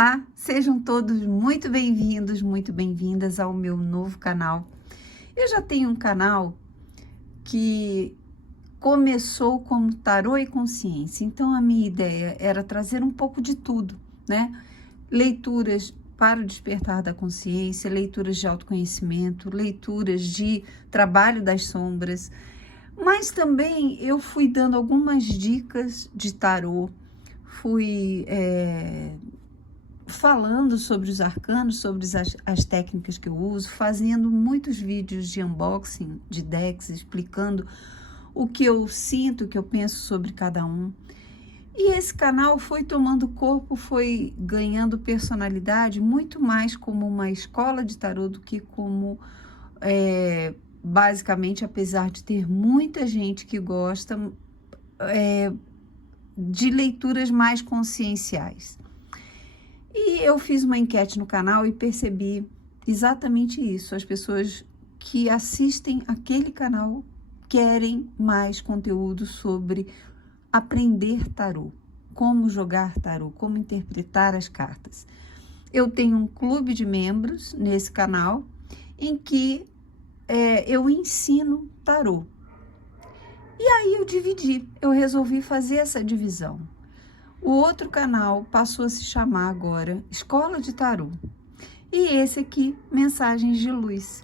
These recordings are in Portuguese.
Olá, sejam todos muito bem-vindos, muito bem-vindas ao meu novo canal. Eu já tenho um canal que começou como tarô e consciência, então a minha ideia era trazer um pouco de tudo, né? Leituras para o despertar da consciência, leituras de autoconhecimento, leituras de trabalho das sombras, mas também eu fui dando algumas dicas de tarô, fui falando sobre os arcanos, sobre as técnicas que eu uso, fazendo muitos vídeos de unboxing de decks, explicando o que eu sinto, o que eu penso sobre cada um. E esse canal foi tomando corpo, foi ganhando personalidade, muito mais como uma escola de tarô do que como, basicamente, apesar de ter muita gente que gosta de leituras mais conscienciais. E eu fiz uma enquete no canal e percebi exatamente isso. As pessoas que assistem aquele canal querem mais conteúdo sobre aprender tarô, como jogar tarô, como interpretar as cartas. Eu tenho um clube de membros nesse canal em que eu ensino tarô. E aí eu resolvi fazer essa divisão. O outro canal passou a se chamar agora Escola de Tarô. E esse aqui, Mensagens de Luz.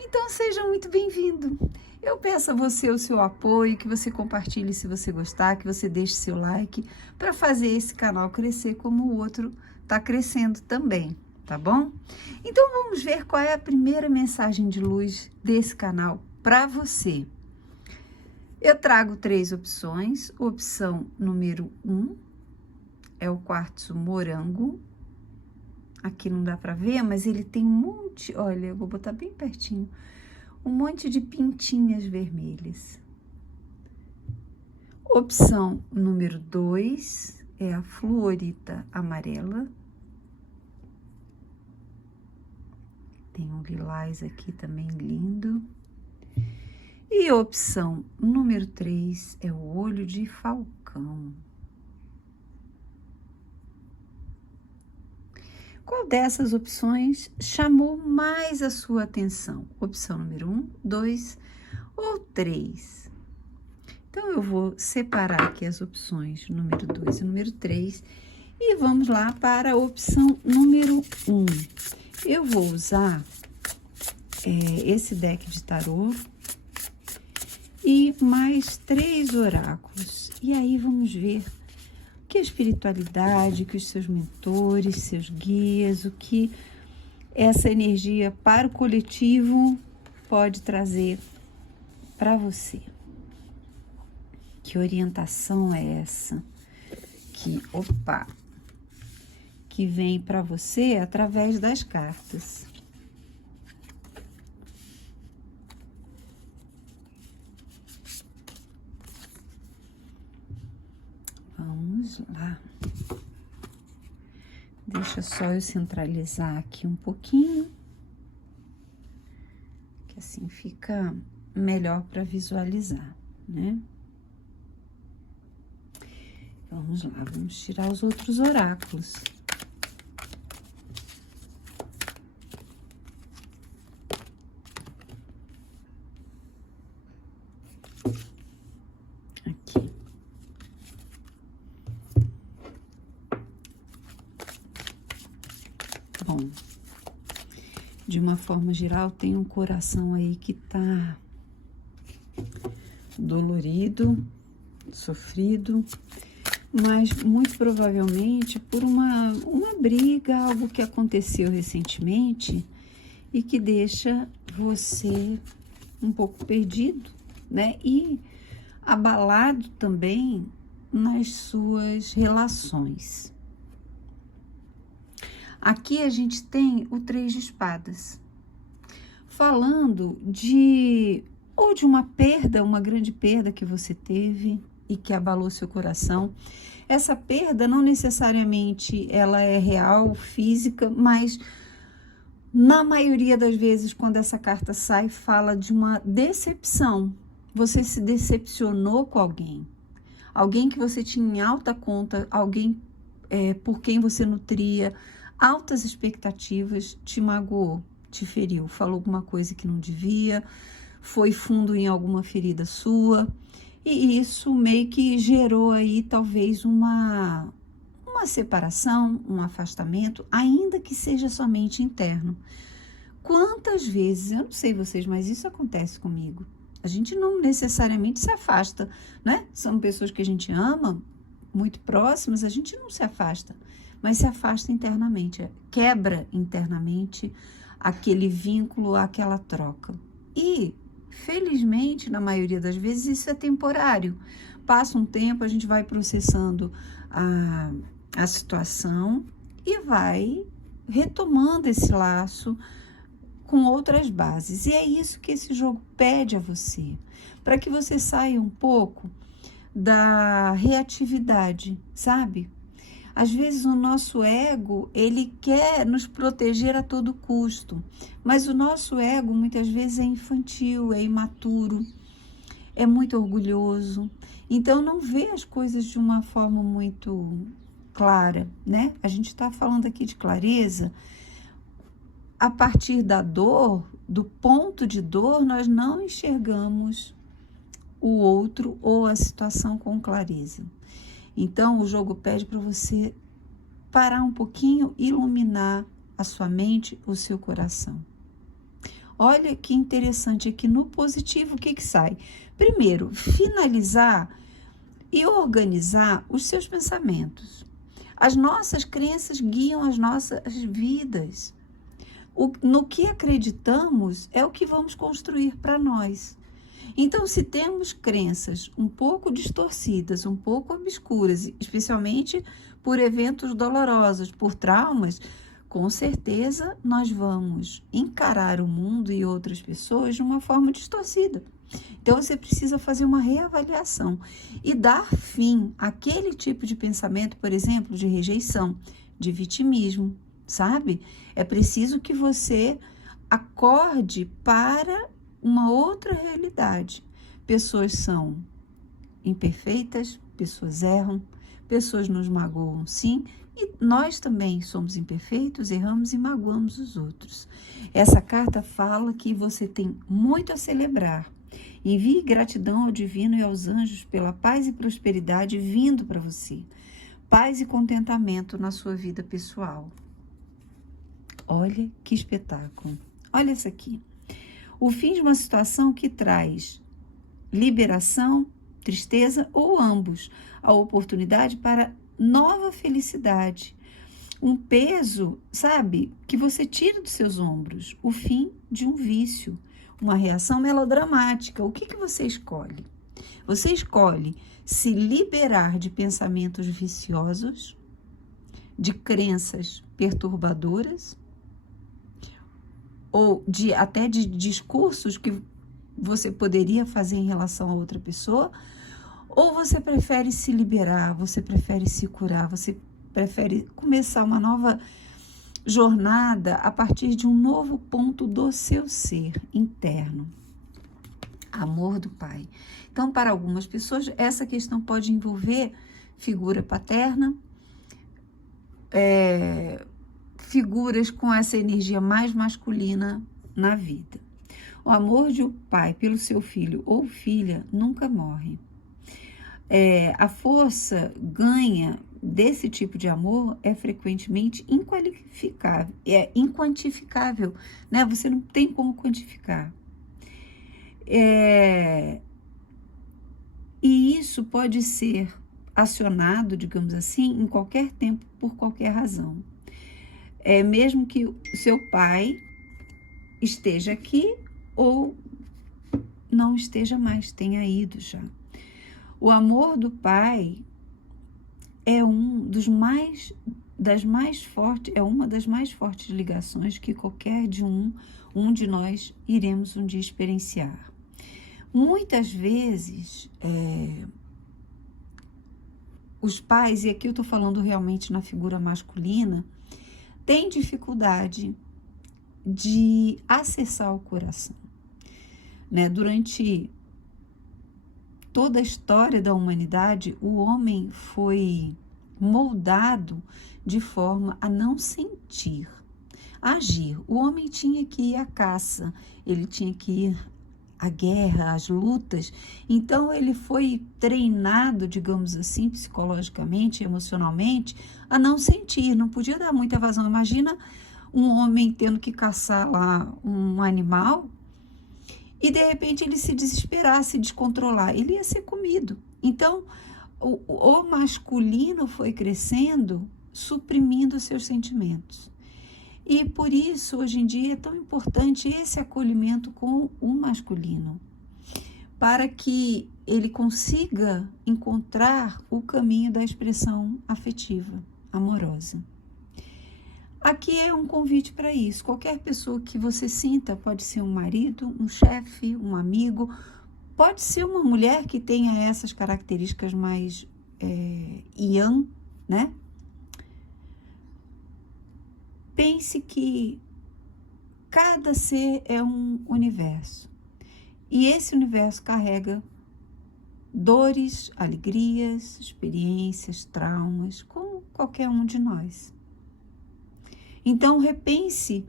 Então, seja muito bem-vindo. Eu peço a você o seu apoio, que você compartilhe se você gostar, que você deixe seu like, para fazer esse canal crescer como o outro está crescendo também, tá bom? Então, vamos ver qual é a primeira mensagem de luz desse canal para você. Eu trago 3 opções. Opção número 1. É o quartzo morango. Aqui não dá para ver, mas ele tem um monte, olha, eu vou botar bem pertinho, um monte de pintinhas vermelhas. Opção número 2 é a fluorita amarela. Tem um lilás aqui também lindo. E opção número 3 é o olho de falcão. Qual dessas opções chamou mais a sua atenção? Opção número 1, 2 ou 3? Então, eu vou separar aqui as opções número 2 e número 3 e vamos lá para a opção número 1. Eu vou usar esse deck de tarô e mais 3 oráculos. E aí, vamos ver que a espiritualidade, que os seus mentores, seus guias, o que essa energia para o coletivo pode trazer para você. Que orientação é essa que vem para você através das cartas? Vamos lá. Deixa só eu centralizar aqui um pouquinho, que assim fica melhor para visualizar, né? Vamos lá, vamos tirar os outros oráculos. Bom, de uma forma geral, tem um coração aí que tá dolorido, sofrido, mas muito provavelmente por uma briga, algo que aconteceu recentemente e que deixa você um pouco perdido, né? E abalado também nas suas relações. Aqui a gente tem o 3 de espadas, falando de uma perda, uma grande perda que você teve e que abalou seu coração. Essa perda não necessariamente ela é real, física, mas na maioria das vezes quando essa carta sai, fala de uma decepção. Você se decepcionou com alguém que você tinha em alta conta, alguém por quem você nutria altas expectativas, te magoou, te feriu, falou alguma coisa que não devia, foi fundo em alguma ferida sua, e isso meio que gerou aí talvez uma separação, um afastamento, ainda que seja somente interno. Quantas vezes, eu não sei vocês, mas isso acontece comigo. A gente não necessariamente se afasta, né? São pessoas que a gente ama, muito próximas, a gente não se afasta, mas se afasta internamente, quebra internamente aquele vínculo, aquela troca. E, felizmente, na maioria das vezes, isso é temporário. Passa um tempo, a gente vai processando a situação e vai retomando esse laço com outras bases. E é isso que esse jogo pede a você, para que você saia um pouco da reatividade, sabe? Às vezes o nosso ego, ele quer nos proteger a todo custo, mas o nosso ego muitas vezes é infantil, é imaturo, é muito orgulhoso, então não vê as coisas de uma forma muito clara, né? A gente está falando aqui de clareza. A partir da dor, do ponto de dor, nós não enxergamos o outro ou a situação com clareza. Então, o jogo pede para você parar um pouquinho, iluminar a sua mente, o seu coração. Olha que interessante aqui no positivo, o que sai? Primeiro, finalizar e organizar os seus pensamentos. As nossas crenças guiam as nossas vidas. No que acreditamos é o que vamos construir para nós. Então, se temos crenças um pouco distorcidas, um pouco obscuras, especialmente por eventos dolorosos, por traumas, com certeza nós vamos encarar o mundo e outras pessoas de uma forma distorcida. Então, você precisa fazer uma reavaliação e dar fim àquele tipo de pensamento, por exemplo, de rejeição, de vitimismo, sabe? É preciso que você acorde para uma outra realidade. Pessoas são imperfeitas, pessoas erram, pessoas nos magoam, sim, e nós também somos imperfeitos, erramos e magoamos os outros. Essa carta fala que você tem muito a celebrar. Envie gratidão ao divino e aos anjos pela paz e prosperidade vindo para você. Paz e contentamento na sua vida pessoal. Olha que espetáculo. Olha essa aqui. O fim de uma situação que traz liberação, tristeza ou ambos. A oportunidade para nova felicidade. Um peso, sabe, que você tira dos seus ombros. O fim de um vício. Uma reação melodramática. O que você escolhe? Você escolhe se liberar de pensamentos viciosos, de crenças perturbadoras, ou até de discursos que você poderia fazer em relação a outra pessoa, ou você prefere se liberar, você prefere se curar, você prefere começar uma nova jornada a partir de um novo ponto do seu ser interno. Amor do Pai. Então, para algumas pessoas, essa questão pode envolver figura paterna, figuras com essa energia mais masculina na vida. O amor de um pai pelo seu filho ou filha nunca morre. A força ganha desse tipo de amor é frequentemente inqualificável, inquantificável, né? Você não tem como quantificar. E isso pode ser acionado, digamos assim, em qualquer tempo, por qualquer razão. Mesmo que o seu pai esteja aqui ou não esteja mais, tenha ido já. O amor do pai é uma das mais fortes ligações que qualquer um de nós iremos um dia experienciar. Muitas vezes, os pais, e aqui eu estou falando realmente na figura masculina, têm dificuldade de acessar o coração, né? Durante toda a história da humanidade, o homem foi moldado de forma a não sentir, agir. O homem tinha que ir à caça, ele tinha que ir à guerra, às lutas. Então ele foi treinado, digamos assim, psicologicamente, emocionalmente, a não sentir, não podia dar muita vazão. Imagina um homem tendo que caçar lá um animal e de repente ele se desesperar, se descontrolar, ele ia ser comido. Então o masculino foi crescendo, suprimindo seus sentimentos. E por isso, hoje em dia, é tão importante esse acolhimento com o masculino, para que ele consiga encontrar o caminho da expressão afetiva, amorosa. Aqui é um convite para isso. Qualquer pessoa que você sinta, pode ser um marido, um chefe, um amigo, pode ser uma mulher que tenha essas características mais yang, né? Pense que cada ser é um universo e esse universo carrega dores, alegrias, experiências, traumas, como qualquer um de nós. Então, repense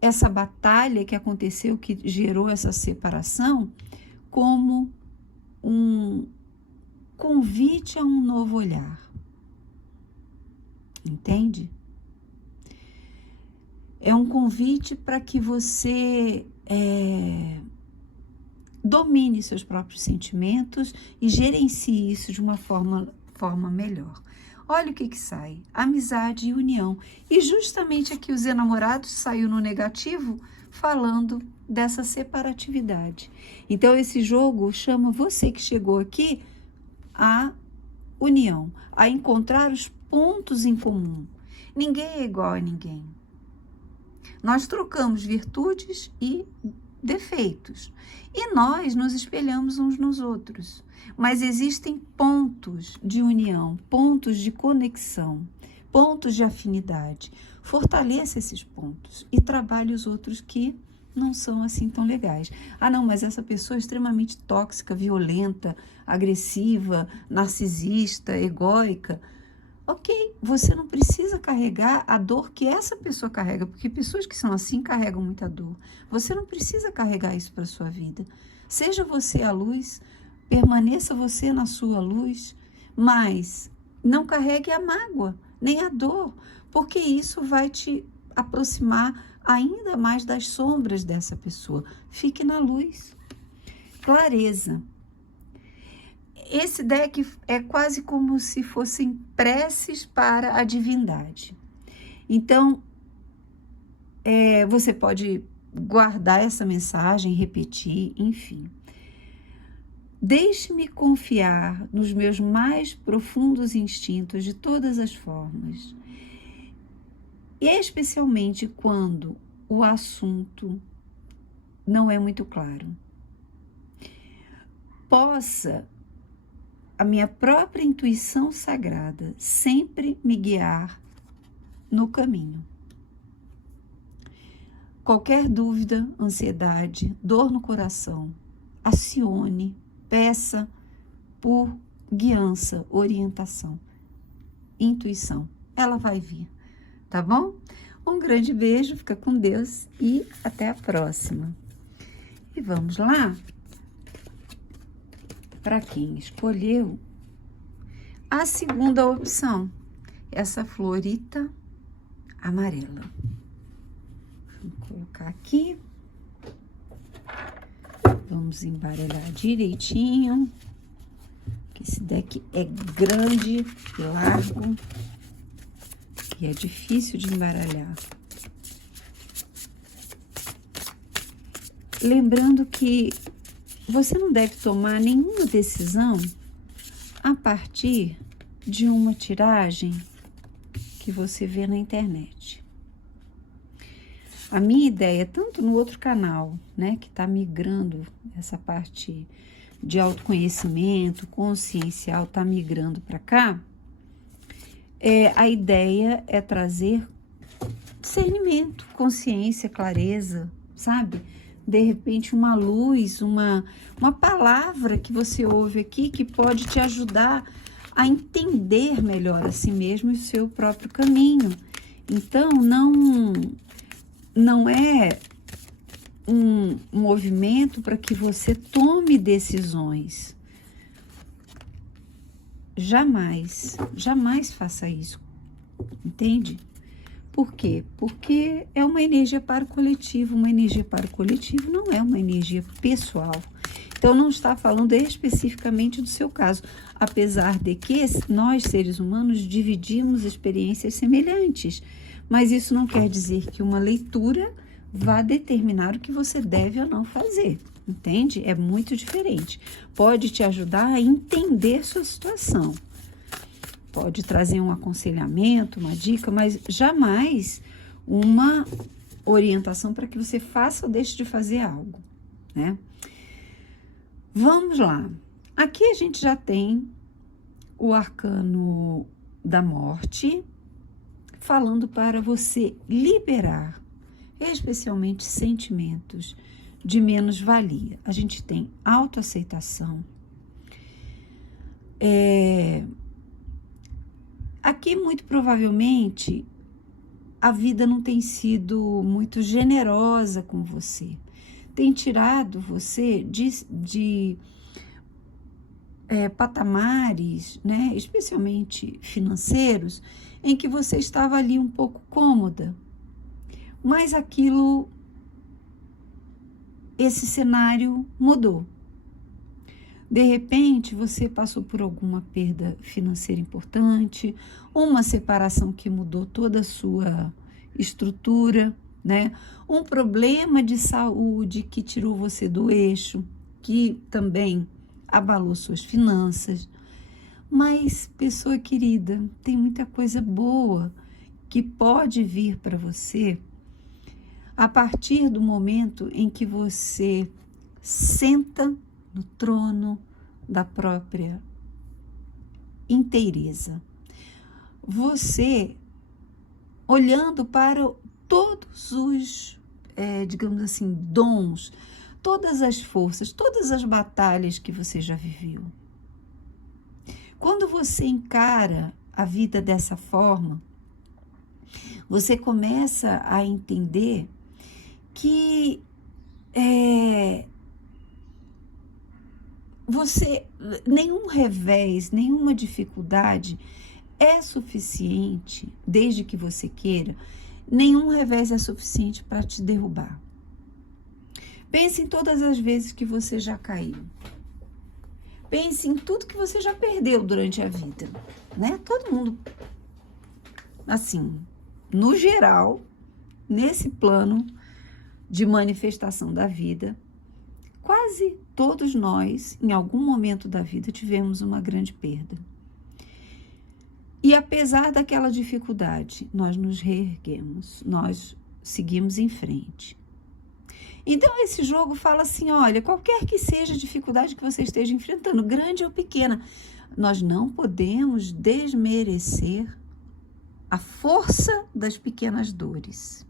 essa batalha que aconteceu, que gerou essa separação, como um convite a um novo olhar. Entende? É um convite para que você domine seus próprios sentimentos e gerencie isso de uma forma melhor. Olha o que sai, amizade e união. E justamente aqui os enamorados saiu no negativo, falando dessa separatividade. Então esse jogo chama você que chegou aqui a união, a encontrar os pontos em comum. Ninguém é igual a ninguém. Nós trocamos virtudes e defeitos e nós nos espelhamos uns nos outros, mas existem pontos de união, pontos de conexão, pontos de afinidade. Fortaleça esses pontos e trabalhe os outros que não são assim tão legais. Ah, não, mas essa pessoa é extremamente tóxica, violenta, agressiva, narcisista, egóica. Ok, você não precisa carregar a dor que essa pessoa carrega, porque pessoas que são assim carregam muita dor. Você não precisa carregar isso para a sua vida. Seja você a luz, permaneça você na sua luz, mas não carregue a mágoa, nem a dor, porque isso vai te aproximar ainda mais das sombras dessa pessoa. Fique na luz. Clareza. Esse deck é quase como se fossem preces para a divindade. Então, você pode guardar essa mensagem, repetir, enfim. Deixe-me confiar nos meus mais profundos instintos de todas as formas, e especialmente quando o assunto não é muito claro. Possa a minha própria intuição sagrada sempre me guiar no caminho. Qualquer dúvida, ansiedade, dor no coração, acione, peça por guiança, orientação, intuição. Ela vai vir, tá bom? Um grande beijo, fica com Deus e até a próxima. E vamos lá? Para quem escolheu a segunda opção, essa florita amarela. Vou colocar aqui. Vamos embaralhar direitinho. Esse deck é grande e largo e é difícil de embaralhar. Lembrando que você não deve tomar nenhuma decisão a partir de uma tiragem que você vê na internet. A minha ideia, tanto no outro canal, né, que está migrando essa parte de autoconhecimento, consciencial, está migrando para cá, a ideia é trazer discernimento, consciência, clareza, sabe? De repente uma luz, uma palavra que você ouve aqui que pode te ajudar a entender melhor a si mesmo e o seu próprio caminho. Então, não é um movimento para que você tome decisões. Jamais, jamais faça isso, entende? Por quê? Porque é uma energia para o coletivo. Uma energia para o coletivo não é uma energia pessoal. Então, não está falando especificamente do seu caso, apesar de que nós, seres humanos, dividimos experiências semelhantes. Mas isso não quer dizer que uma leitura vá determinar o que você deve ou não fazer, entende? É muito diferente. Pode te ajudar a entender sua situação. Pode trazer um aconselhamento, uma dica, mas jamais uma orientação para que você faça ou deixe de fazer algo, né? Vamos lá. Aqui a gente já tem o arcano da morte, falando para você liberar, especialmente sentimentos de menos-valia. A gente tem autoaceitação. Aqui, muito provavelmente, a vida não tem sido muito generosa com você. Tem tirado você de patamares, né, especialmente financeiros, em que você estava ali um pouco cômoda. Mas esse cenário mudou. De repente, você passou por alguma perda financeira importante, uma separação que mudou toda a sua estrutura, né? Um problema de saúde que tirou você do eixo, que também abalou suas finanças. Mas, pessoa querida, tem muita coisa boa que pode vir para você a partir do momento em que você senta no trono da própria inteireza. Você, olhando para todos os, digamos assim, dons, todas as forças, todas as batalhas que você já viveu. Quando você encara a vida dessa forma, você começa a entender que nenhum revés, nenhuma dificuldade é suficiente, desde que você queira, nenhum revés é suficiente para te derrubar. Pense em todas as vezes que você já caiu. Pense em tudo que você já perdeu durante a vida, né? Todo mundo, assim, no geral, nesse plano de manifestação da vida, quase todos nós, em algum momento da vida, tivemos uma grande perda. E apesar daquela dificuldade, nós nos reerguemos, nós seguimos em frente. Então, esse jogo fala assim, olha, qualquer que seja a dificuldade que você esteja enfrentando, grande ou pequena, nós não podemos desmerecer a força das pequenas dores.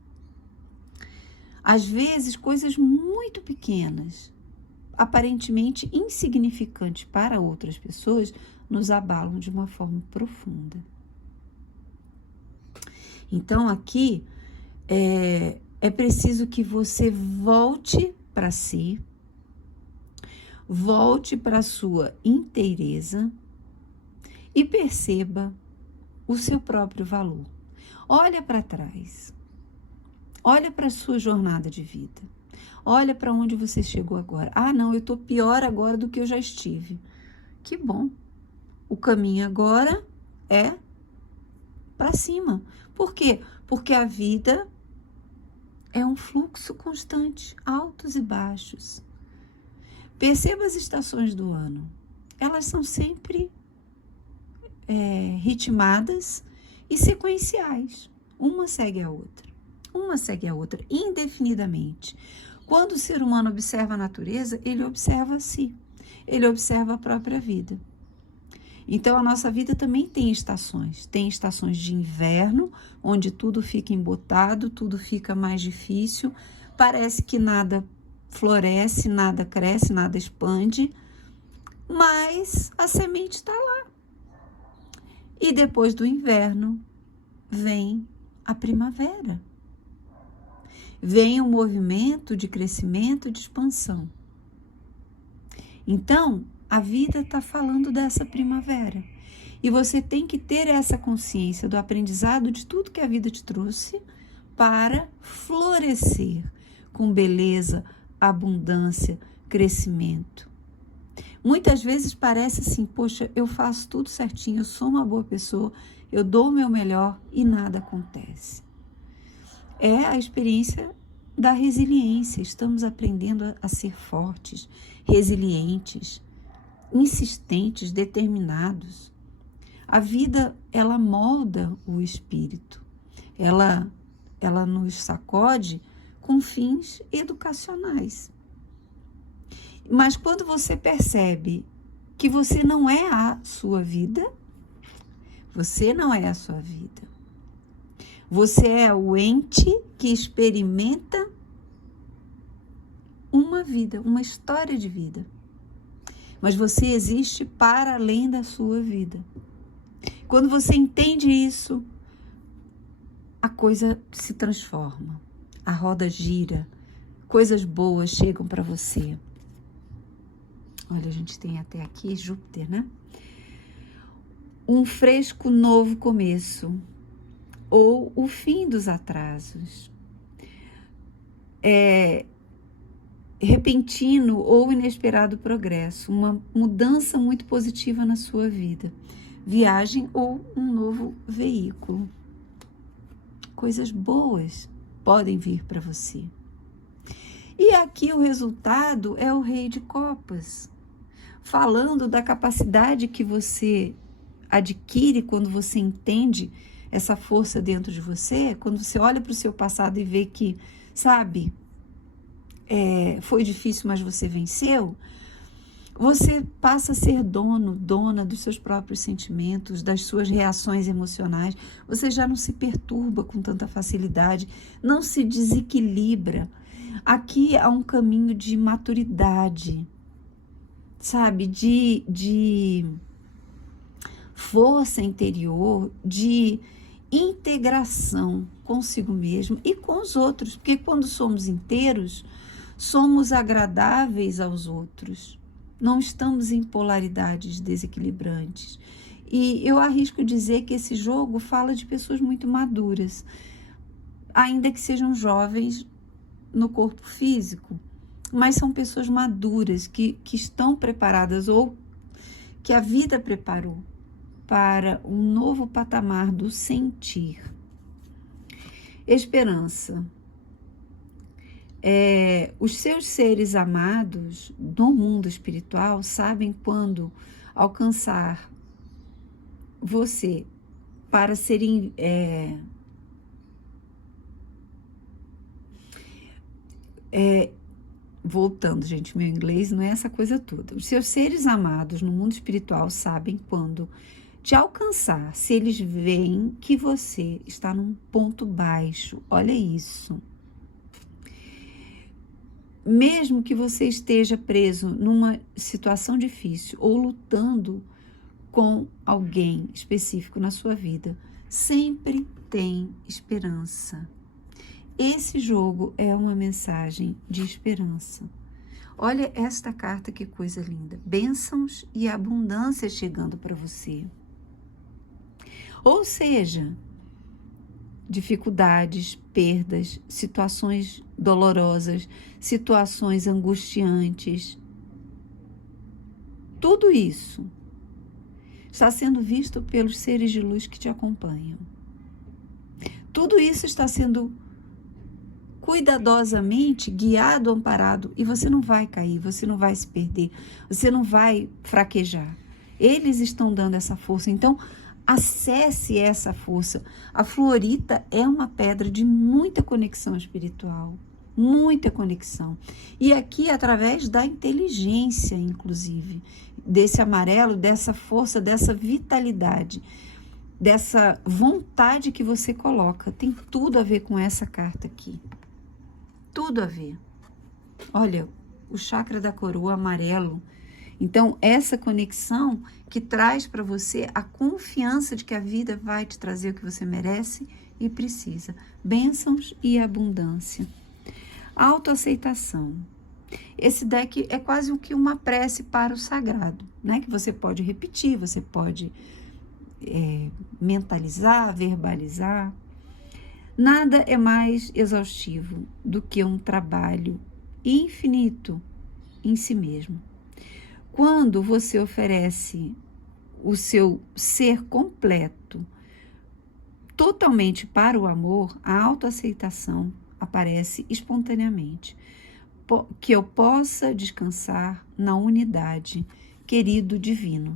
Às vezes, coisas muito pequenas, aparentemente insignificantes para outras pessoas, nos abalam de uma forma profunda. Então, aqui, é preciso que você volte para si, volte para a sua inteireza e perceba o seu próprio valor. Olha para trás, olha para a sua jornada de vida, olha para onde você chegou agora. Ah, não, eu estou pior agora do que eu já estive. Que bom, o caminho agora é para cima. Por quê? Porque a vida é um fluxo constante, altos e baixos. Perceba as estações do ano. Elas são sempre ritmadas e sequenciais. Uma segue a outra, indefinidamente. Quando o ser humano observa a natureza, ele observa a si, ele observa a própria vida. Então, a nossa vida também tem estações de inverno, onde tudo fica embotado, tudo fica mais difícil, parece que nada floresce, nada cresce, nada expande, mas a semente está lá. E depois do inverno vem a primavera. Vem um movimento de crescimento, de expansão. Então, a vida está falando dessa primavera. E você tem que ter essa consciência do aprendizado de tudo que a vida te trouxe para florescer com beleza, abundância, crescimento. Muitas vezes parece assim, poxa, eu faço tudo certinho, eu sou uma boa pessoa, eu dou o meu melhor e nada acontece. É a experiência da resiliência. Estamos aprendendo a ser fortes, resilientes, insistentes, determinados. A vida, ela molda o espírito. Ela nos sacode com fins educacionais. Mas quando você percebe que você não é a sua vida, você não é a sua vida. Você é o ente que experimenta uma vida, uma história de vida. Mas você existe para além da sua vida. Quando você entende isso, a coisa se transforma, a roda gira, coisas boas chegam para você. Olha, a gente tem até aqui Júpiter, né? Um fresco novo começo, ou o fim dos atrasos. Repentino ou inesperado progresso, uma mudança muito positiva na sua vida, viagem ou um novo veículo. Coisas boas podem vir para você. E aqui o resultado é o Rei de Copas, falando da capacidade que você adquire quando você entende essa força dentro de você, quando você olha para o seu passado e vê que, sabe, foi difícil, mas você venceu, você passa a ser dona dos seus próprios sentimentos, das suas reações emocionais. Você já não se perturba com tanta facilidade, não se desequilibra. Aqui há um caminho de maturidade, sabe, de força interior, de integração consigo mesmo e com os outros, porque quando somos inteiros, somos agradáveis aos outros, não estamos em polaridades desequilibrantes. E eu arrisco dizer que esse jogo fala de pessoas muito maduras, ainda que sejam jovens no corpo físico, mas são pessoas maduras que estão preparadas ou que a vida preparou para um novo patamar do sentir. Esperança. Os seus seres amados no mundo espiritual sabem quando alcançar você para serem voltando, gente, meu inglês não é essa coisa toda. Os seus seres amados no mundo espiritual sabem quando te alcançar, se eles veem que você está num ponto baixo. Olha isso. Mesmo que você esteja preso numa situação difícil ou lutando com alguém específico na sua vida, sempre tem esperança. Esse jogo é uma mensagem de esperança. Olha esta carta, que coisa linda. Bênçãos e abundância chegando para você. Ou seja, dificuldades, perdas, situações dolorosas, situações angustiantes. Tudo isso está sendo visto pelos seres de luz que te acompanham. Tudo isso está sendo cuidadosamente guiado, amparado, e você não vai cair, você não vai se perder, você não vai fraquejar. Eles estão dando essa força, então acesse essa força. A fluorita é uma pedra de muita conexão espiritual, muita conexão. E aqui, através da inteligência, inclusive, desse amarelo, dessa força, dessa vitalidade, dessa vontade que você coloca, tem tudo a ver com essa carta aqui. Tudo a ver. Olha, o chakra da coroa amarelo, Então, essa conexão que traz para você a confiança de que a vida vai te trazer o que você merece e precisa. Bênçãos e abundância. Autoaceitação. Esse deck é quase o que uma prece para o sagrado, né? Que você pode repetir, você pode mentalizar, verbalizar. Nada é mais exaustivo do que um trabalho infinito em si mesmo. Quando você oferece o seu ser completo, totalmente para o amor, a autoaceitação aparece espontaneamente. Que eu possa descansar na unidade, querido divino.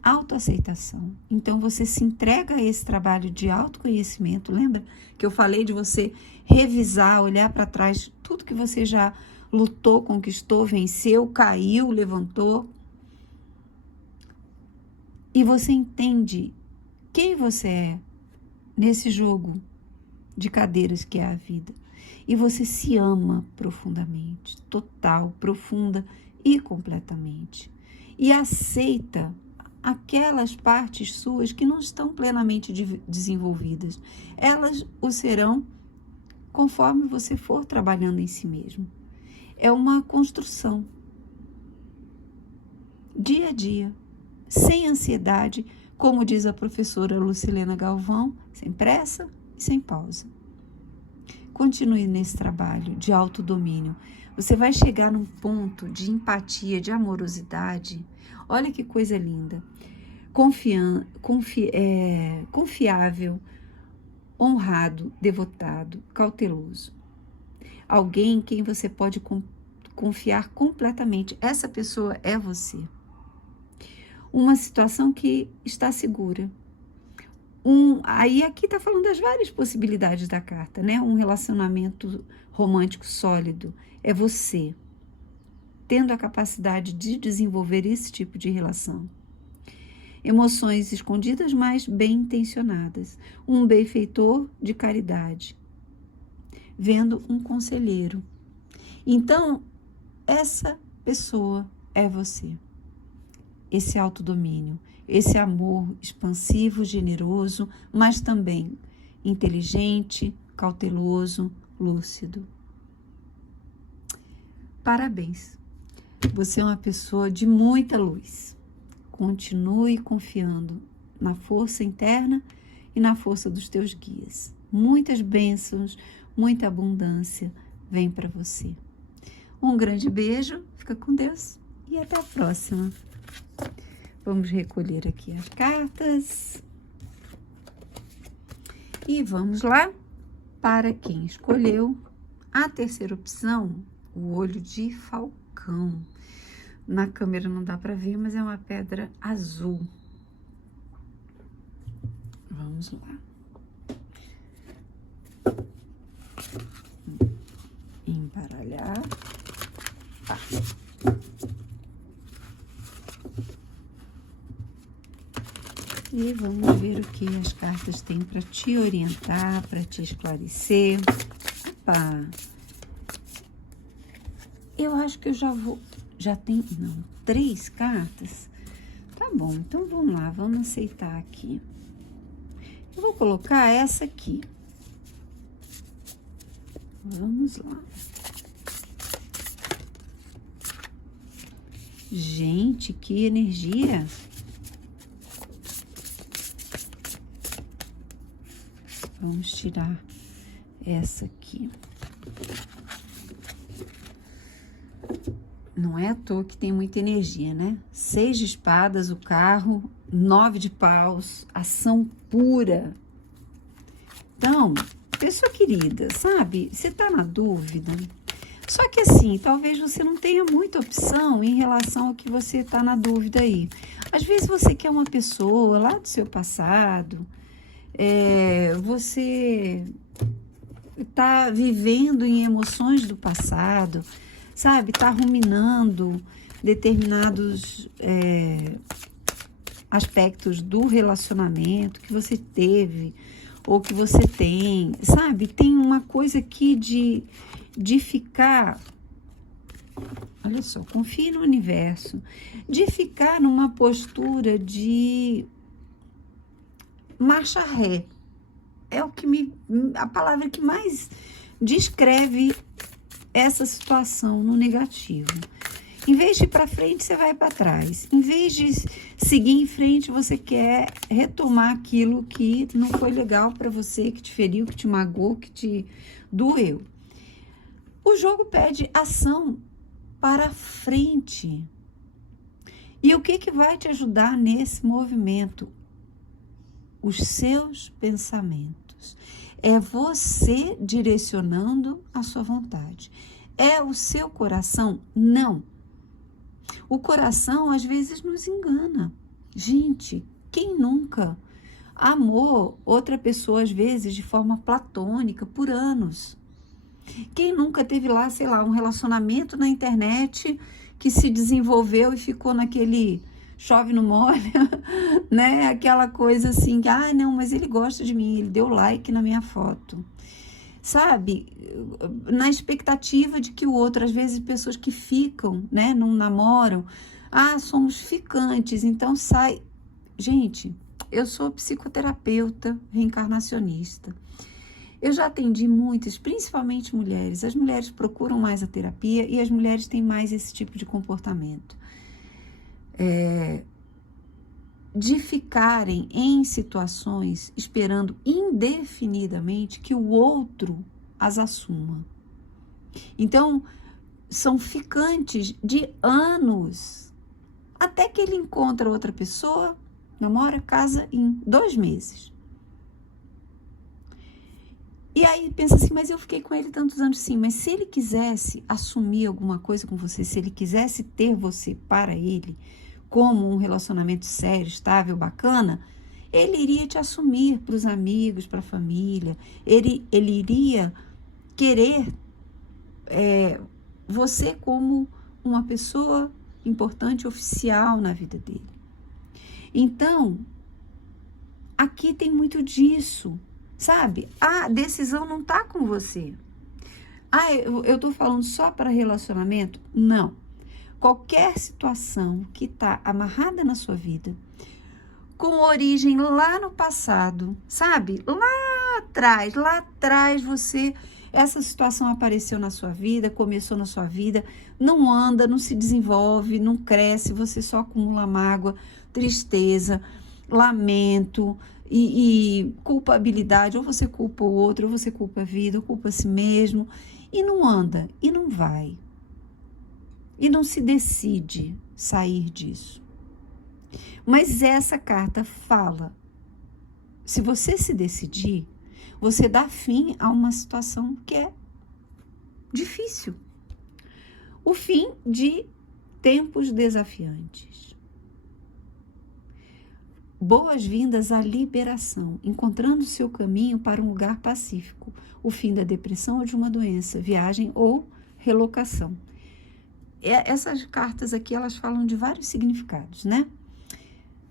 Autoaceitação. Então, você se entrega a esse trabalho de autoconhecimento. Lembra que eu falei de você revisar, olhar para trás, tudo que você já lutou, conquistou, venceu, caiu, levantou. E você entende quem você é nesse jogo de cadeiras que é a vida. E você se ama profundamente, total, profunda e completamente. E aceita aquelas partes suas que não estão plenamente desenvolvidas. Elas o serão conforme você for trabalhando em si mesmo. É uma construção, dia a dia, sem ansiedade, como diz a professora Lucilena Galvão, sem pressa e sem pausa. Continue nesse trabalho de autodomínio. Você vai chegar num ponto de empatia, de amorosidade. Olha que coisa linda. Confiável, honrado, devotado, cauteloso. Alguém em quem você pode confiar completamente. Essa pessoa é você. Uma situação que está segura. Aí aqui está falando das várias possibilidades da carta, né? Um relacionamento romântico sólido. É você tendo a capacidade de desenvolver esse tipo de relação. Emoções escondidas, mas bem intencionadas. Um benfeitor de caridade. Vendo um conselheiro. Então, essa pessoa é você. Esse autodomínio, esse amor expansivo, generoso, mas também inteligente, cauteloso, lúcido. Parabéns! Você é uma pessoa de muita luz. Continue confiando na força interna e na força dos teus guias. Muitas bênçãos, muita abundância vem para você. Um grande beijo, fica com Deus e até a próxima. Vamos recolher aqui as cartas. E vamos lá para quem escolheu a terceira opção, o olho de falcão. Na câmera não dá para ver, mas é uma pedra azul. Vamos lá. Embaralhar. Tá. E vamos ver o que as cartas têm para te orientar, para te esclarecer. Opa! Eu acho que eu já tem, não, 3 cartas. Tá bom, então vamos lá, vamos aceitar aqui. Eu vou colocar essa aqui. Vamos lá. Gente, que energia! Vamos tirar essa aqui. Não é à toa que tem muita energia, né? 6 de espadas, o carro, 9 de paus, ação pura. Então, pessoa querida, sabe? Você tá na dúvida? Só que assim, talvez você não tenha muita opção em relação ao que você tá na dúvida aí. Às vezes você quer uma pessoa lá do seu passado, você tá vivendo em emoções do passado, sabe? Tá ruminando determinados aspectos do relacionamento que você teve ou que você tem, sabe? Tem uma coisa aqui de ficar olha só, confie no universo, de ficar numa postura de marcha ré. É a palavra que mais descreve essa situação no negativo. Em vez de ir para frente, você vai para trás. Em vez de seguir em frente, você quer retomar aquilo que não foi legal para você, que te feriu, que te magoou, que te doeu. O jogo pede ação para frente. E o que vai te ajudar nesse movimento? Os seus pensamentos. É você direcionando a sua vontade. É o seu coração? Não. O coração, às vezes, nos engana. Gente, quem nunca amou outra pessoa, às vezes, de forma platônica, por anos? Quem nunca teve lá, sei lá, um relacionamento na internet que se desenvolveu e ficou naquele chove no molha, né? Aquela coisa assim, que, não, mas ele gosta de mim, ele deu like na minha foto. Sabe? Na expectativa de que o outro, às vezes, pessoas que ficam, né? Não namoram. Somos ficantes, então sai. Gente, eu sou psicoterapeuta reencarnacionista. Eu já atendi muitas, principalmente mulheres. As mulheres procuram mais a terapia e as mulheres têm mais esse tipo de comportamento. De ficarem em situações esperando indefinidamente que o outro as assuma. Então, são ficantes de anos, até que ele encontra outra pessoa, namora, casa em 2 meses. E aí pensa assim, mas eu fiquei com ele tantos anos, sim, mas se ele quisesse assumir alguma coisa com você, se ele quisesse ter você para ele, como um relacionamento sério, estável, bacana, ele iria te assumir para os amigos, para a família, ele iria querer você como uma pessoa importante, oficial na vida dele. Então, aqui tem muito disso, sabe? A decisão não está com você. Eu estou falando só para relacionamento? Não. Qualquer situação que está amarrada na sua vida, com origem lá no passado, sabe? Lá atrás essa situação apareceu na sua vida, começou na sua vida, não anda, não se desenvolve, não cresce, você só acumula mágoa, tristeza, lamento e culpabilidade, ou você culpa o outro, ou você culpa a vida, ou culpa a si mesmo, e não anda, e não vai. E não se decide sair disso. Mas essa carta fala, se você se decidir, você dá fim a uma situação que é difícil. O fim de tempos desafiantes. Boas-vindas à liberação, encontrando seu caminho para um lugar pacífico. O fim da depressão ou de uma doença, viagem ou relocação. Essas cartas aqui, elas falam de vários significados, né?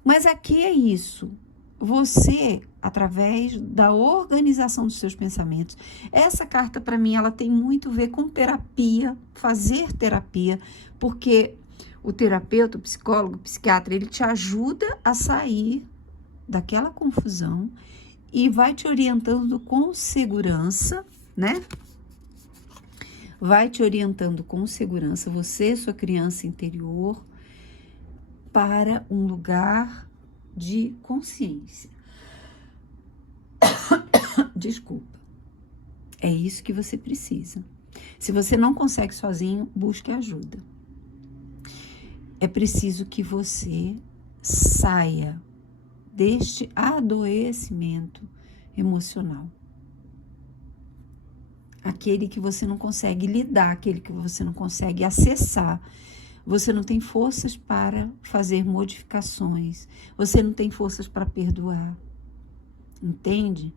Mas aqui é isso. Você, através da organização dos seus pensamentos, essa carta, para mim, ela tem muito a ver com terapia, fazer terapia, porque o terapeuta, o psicólogo, o psiquiatra, ele te ajuda a sair daquela confusão e vai te orientando com segurança, né? Vai te orientando com segurança, você, sua criança interior, para um lugar de consciência. Desculpa. É isso que você precisa. Se você não consegue sozinho, busque ajuda. É preciso que você saia deste adoecimento emocional. Aquele que você não consegue lidar, aquele que você não consegue acessar. Você não tem forças para fazer modificações. Você não tem forças para perdoar. Entende?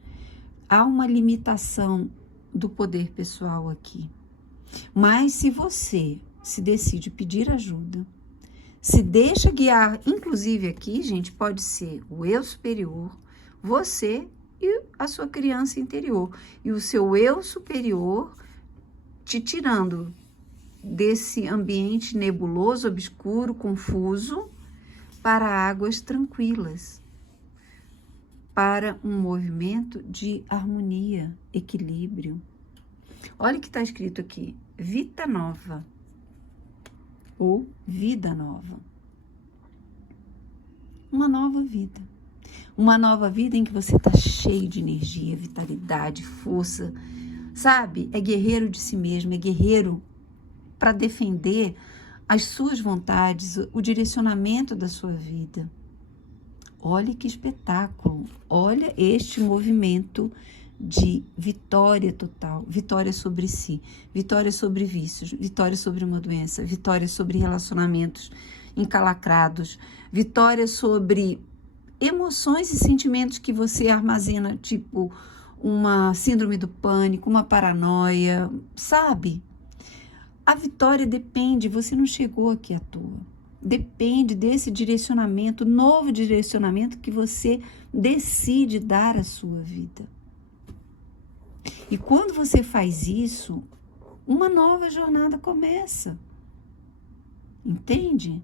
Há uma limitação do poder pessoal aqui. Mas se você se decide pedir ajuda, se deixa guiar, inclusive aqui, gente, pode ser o eu superior, você e a sua criança interior. E o seu eu superior te tirando desse ambiente nebuloso, obscuro, confuso, para águas tranquilas, para um movimento de harmonia, equilíbrio. Olha o que está escrito aqui, Vita Nova, ou Vida Nova. Uma nova vida. Uma nova vida em que você está cheio de energia, vitalidade, força, sabe? É guerreiro de si mesmo, é guerreiro para defender as suas vontades, o direcionamento da sua vida. Olha que espetáculo, olha este movimento de vitória total, vitória sobre si, vitória sobre vícios, vitória sobre uma doença, vitória sobre relacionamentos encalacrados, vitória sobre emoções e sentimentos que você armazena, tipo uma síndrome do pânico, uma paranoia, sabe? A vitória depende, você não chegou aqui à toa. Depende desse direcionamento, novo direcionamento que você decide dar à sua vida. E quando você faz isso, uma nova jornada começa. Entende?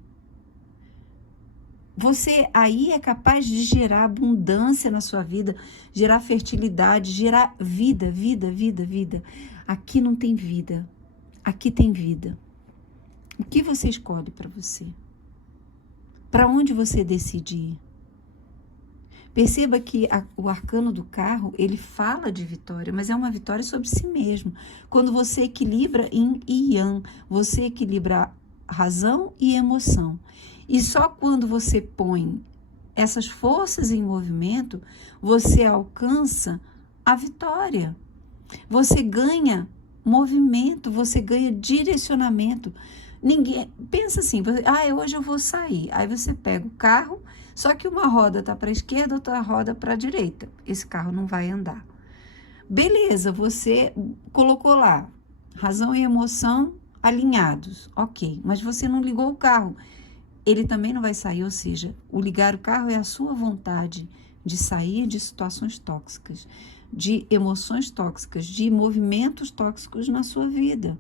Você aí é capaz de gerar abundância na sua vida, gerar fertilidade, gerar vida, vida, vida, vida. Aqui não tem vida. Aqui tem vida. O que você escolhe para você? Para onde você decide ir? Perceba que o arcano do carro, ele fala de vitória, mas é uma vitória sobre si mesmo. Quando você equilibra em Yang, você equilibra razão e emoção. E só quando você põe essas forças em movimento, você alcança a vitória. Você ganha movimento, você ganha direcionamento. Ninguém pensa assim, hoje eu vou sair. Aí você pega o carro, só que uma roda está para a esquerda, outra roda para a direita. Esse carro não vai andar. Beleza, você colocou lá razão e emoção alinhados, ok, mas você não ligou o carro. Ele também não vai sair, ou seja, o ligar o carro é a sua vontade de sair de situações tóxicas, de emoções tóxicas, de movimentos tóxicos na sua vida.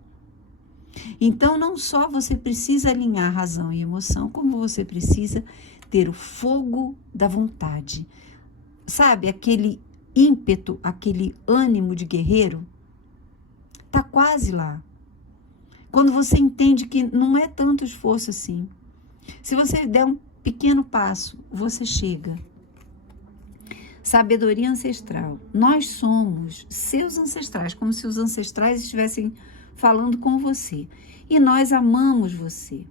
Então, não só você precisa alinhar razão e emoção, como você precisa ter o fogo da vontade. Sabe, aquele ímpeto, aquele ânimo de guerreiro, tá quase lá. Quando você entende que não é tanto esforço assim. Se você der um pequeno passo, você chega. Sabedoria ancestral. Nós somos seus ancestrais, como se os ancestrais estivessem falando com você. E nós amamos você.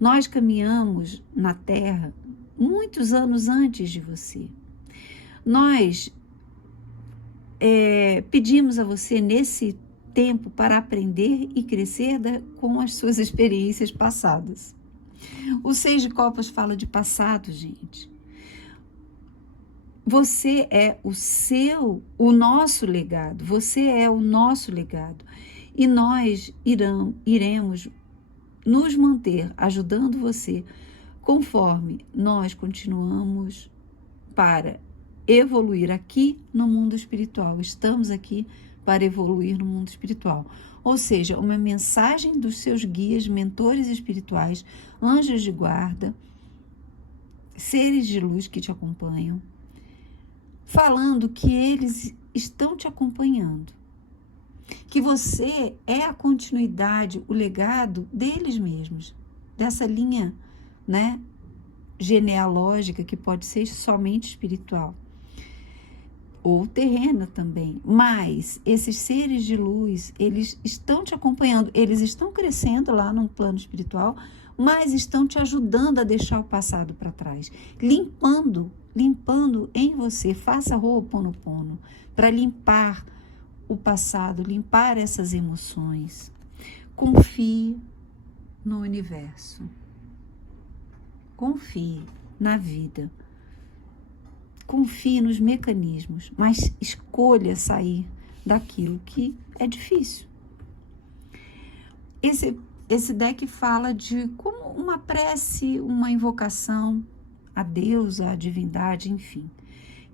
Nós caminhamos na Terra muitos anos antes de você. Nós pedimos a você nesse tempo para aprender e crescer com as suas experiências passadas. O 6 de copas fala de passado, gente. Você é o nosso legado. Você é o nosso legado. E nós iremos nos manter ajudando você conforme nós continuamos para evoluir aqui no mundo espiritual. Estamos aqui para evoluir no mundo espiritual. Ou seja, uma mensagem dos seus guias, mentores espirituais, anjos de guarda, seres de luz que te acompanham, falando que eles estão te acompanhando, que você é a continuidade, o legado deles mesmos, dessa linha, né, genealógica que pode ser somente espiritual ou terrena também, mas esses seres de luz, eles estão te acompanhando, eles estão crescendo lá no plano espiritual, mas estão te ajudando a deixar o passado para trás, limpando em você. Faça Ho'oponopono para limpar o passado, limpar essas emoções. Confie no universo, confie na vida. Confie nos mecanismos, mas escolha sair daquilo que é difícil. Esse deck fala de como uma prece, uma invocação a Deus, a divindade, enfim.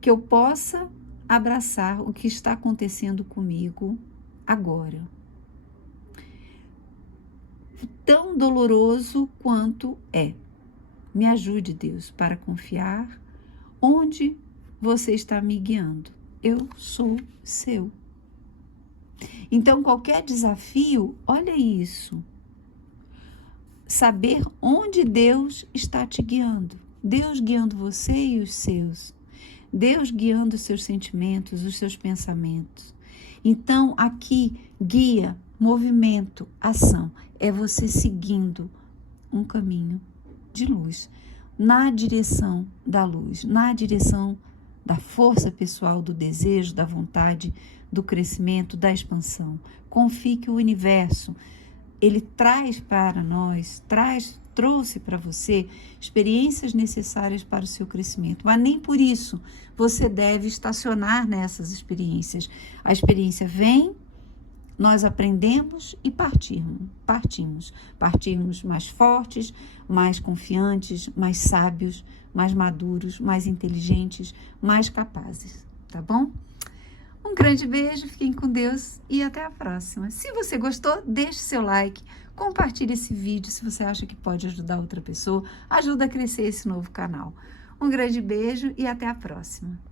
Que eu possa abraçar o que está acontecendo comigo agora. tão doloroso quanto é. Me ajude, Deus, para confiar onde você está me guiando. Eu sou seu. Então, qualquer desafio, olha isso. Saber onde Deus está te guiando. Deus guiando você e os seus. Deus guiando os seus sentimentos, os seus pensamentos. Então, aqui, guia, movimento, ação. É você seguindo um caminho de luz, na direção da luz, na direção da força pessoal, do desejo, da vontade, do crescimento, da expansão. Confie que o universo, ele traz para nós, trouxe para você experiências necessárias para o seu crescimento, mas nem por isso você deve estacionar nessas experiências. A experiência vem, nós aprendemos e partimos mais fortes, mais confiantes, mais sábios, mais maduros, mais inteligentes, mais capazes, tá bom? Um grande beijo, fiquem com Deus e até a próxima. Se você gostou, deixe seu like, compartilhe esse vídeo se você acha que pode ajudar outra pessoa, ajuda a crescer esse novo canal. Um grande beijo e até a próxima.